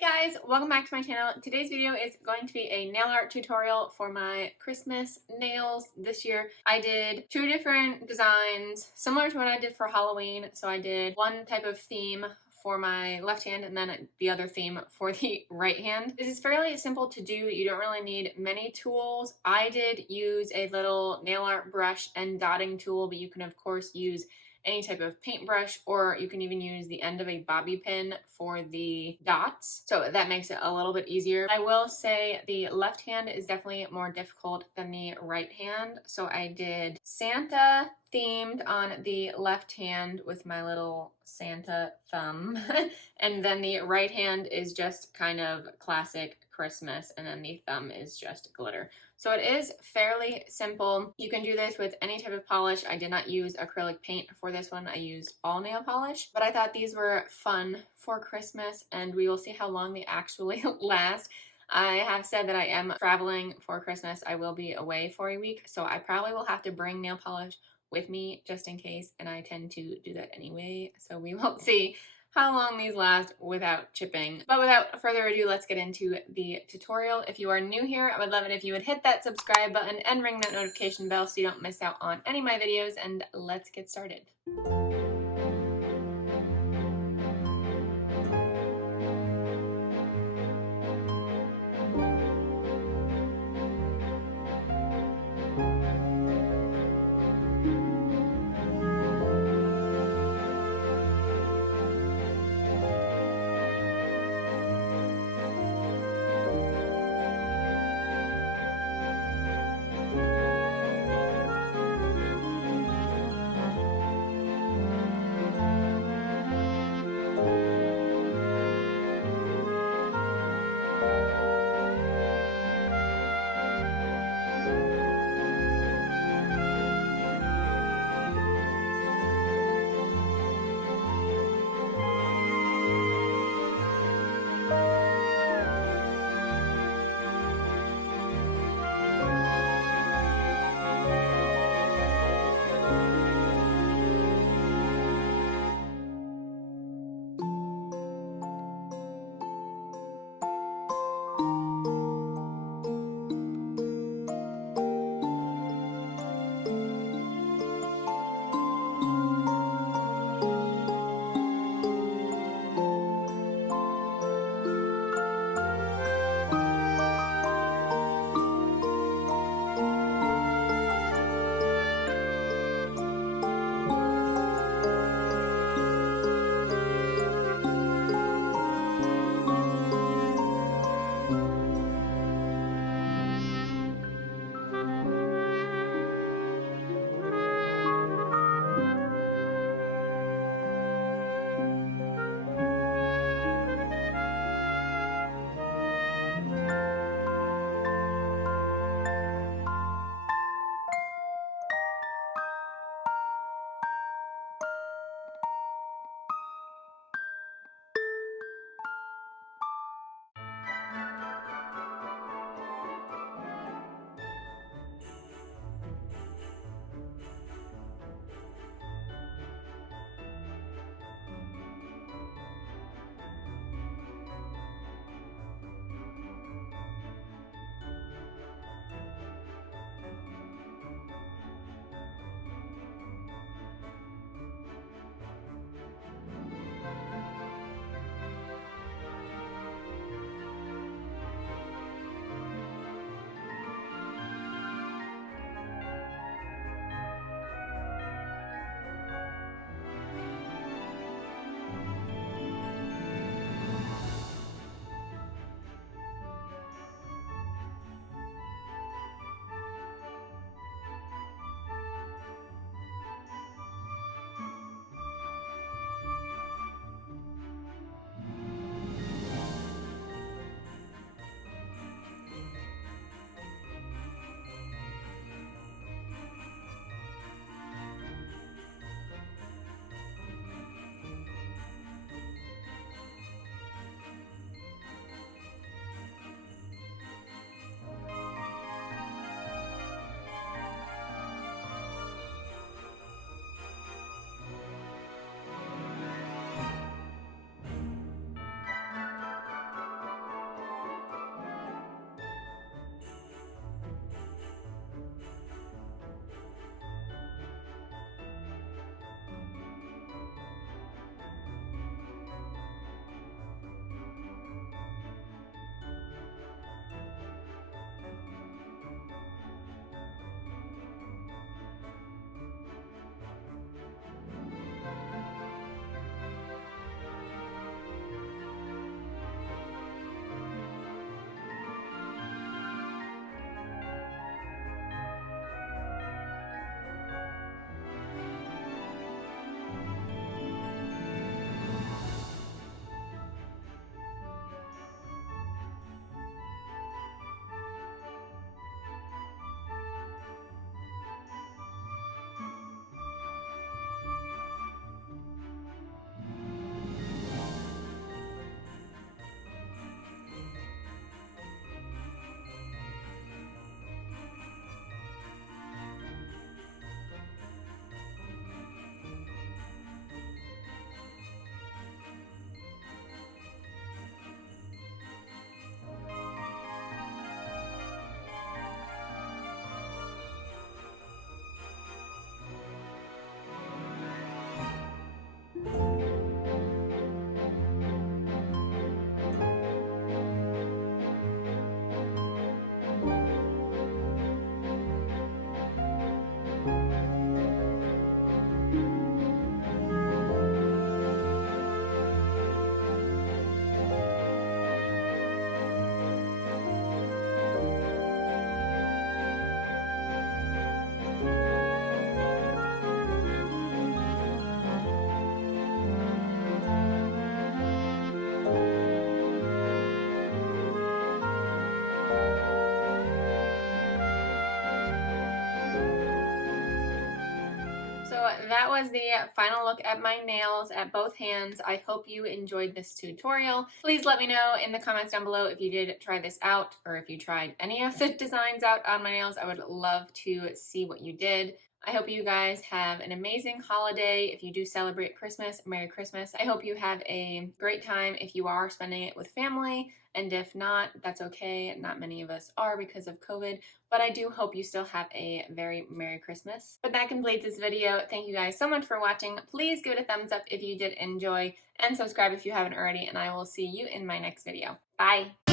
Hey guys, welcome back to my channel. Today's video is going to be a nail art tutorial for my Christmas nails this year. I did two different designs similar to what I did for Halloween. So I did one type of theme for my left hand and then the other theme for the right hand. This is fairly simple to do. You don't really need many tools. I did use a little nail art brush and dotting tool, but you can of course use any type of paintbrush, or you can even use the end of a bobby pin for the dots. So that makes it a little bit easier. I will say the left hand is definitely more difficult than the right hand. So I did Santa themed on the left hand with my little Santa thumb. And then the right hand is just kind of classic Christmas, and then the thumb is just glitter. So it is fairly simple. You can do this with any type of polish. I did not use acrylic paint for this one. I used all nail polish, but I thought these were fun for Christmas, and we will see how long they actually last. I have said that I am traveling for Christmas. I will be away for a week, so I probably will have to bring nail polish with me just in case, and I tend to do that anyway, so we will see how long these last without chipping. But without further ado, let's get into the tutorial. If you are new here, I would love it if you would hit that subscribe button and ring that notification bell so you don't miss out on any of my videos, and let's get started. that was the final look at my nails at both hands. I hope you enjoyed this tutorial. Please let me know in the comments down below if you did try this out or if you tried any of the designs out on my nails. I would love to see what you did. I hope you guys have an amazing holiday. If you do celebrate Christmas, Merry Christmas. I hope you have a great time if you are spending it with family, and if not, that's okay. Not many of us are because of COVID, but I do hope you still have a very Merry Christmas. But that completes this video. Thank you guys so much for watching. Please give it a thumbs up if you did enjoy, and subscribe if you haven't already, and I will see you in my next video. Bye!